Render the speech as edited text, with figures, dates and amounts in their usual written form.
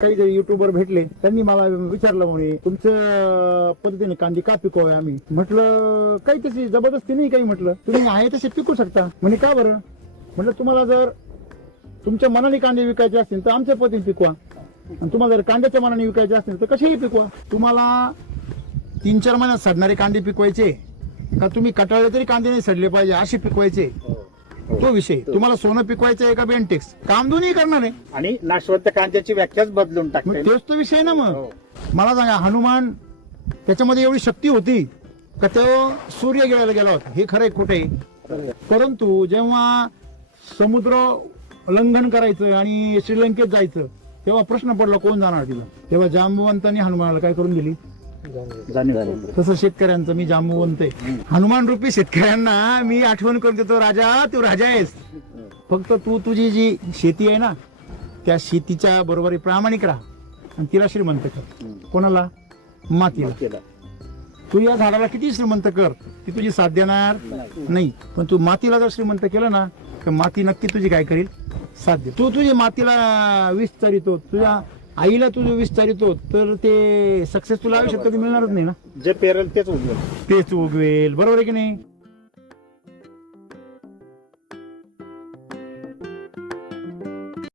काही जरी युट्यूबर भेटले त्यांनी मला विचारलं म्हणे तुमच्या पद्धतीने कांदे का पिकवावे आम्ही म्हटलं काही तशी जबरदस्ती नाही काही म्हटलं तुम्ही आहे तसे पिकू शकता म्हणे का बरं म्हटलं तुम्हाला जर तुमच्या मनाने कांदे विकायचे असतील तर आमच्या पद्धतीने पिकवा आणि तुम्हाला जर कांद्याच्या मनाने विकायचे असतील तर कसेही पिकवा तुम्हाला 3-4 महिन्यात सडणारे कांदे पिकवायचे का तुम्ही कटाळले तरी कांदे नाही सडले पाहिजे असे पिकवायचे तो विषय तुम्हाला सोनं पिकवायचं आहे का बेंटेक्स काम दोन्ही करणार आहे आणि नाशवंत कांद्याची व्याख्याच बदलून मग टाकते तेच तो विषय ना मग मला सांगा हनुमान त्याच्यामध्ये एवढी शक्ती होती का तो सूर्य गिळायला गेला होता हे खरंय खोटे परंतु जेव्हा समुद्र उल्लंघन करायचं आणि श्रीलंकेत जायचं तेव्हा प्रश्न पडला कोण जाणार तिला तेव्हा जांबुवंतांनी हनुमानाला काय करून दिली तसं शेतकऱ्यांचं मी जांबुवंत आहे हनुमान रूपी शेतकऱ्यांना मी आठवण करून देतो राजा तू राजा आहेस फक्त तू तुझी जी शेती आहे ना त्या शेतीच्या बरोबर प्रामाणिक राहा आणि तिला श्रीमंत कर कोणाला मातीला तू या झाडाला किती श्रीमंत कर ती तुझी साथ देणार नाही पण तू मातीला जर श्रीमंत केलं ना तर माती नक्की तुझी काय करेल साथ दे तू तुझी मातीला विस्तारितो तुझ्या आईला तुझं विस्तारितो तर ते सक्सेस तुला आयुष्यात कधी मिळणारच नाही ना जे पेरल तेच उगवेल तेच उगवेल बरोबर आहे की नाही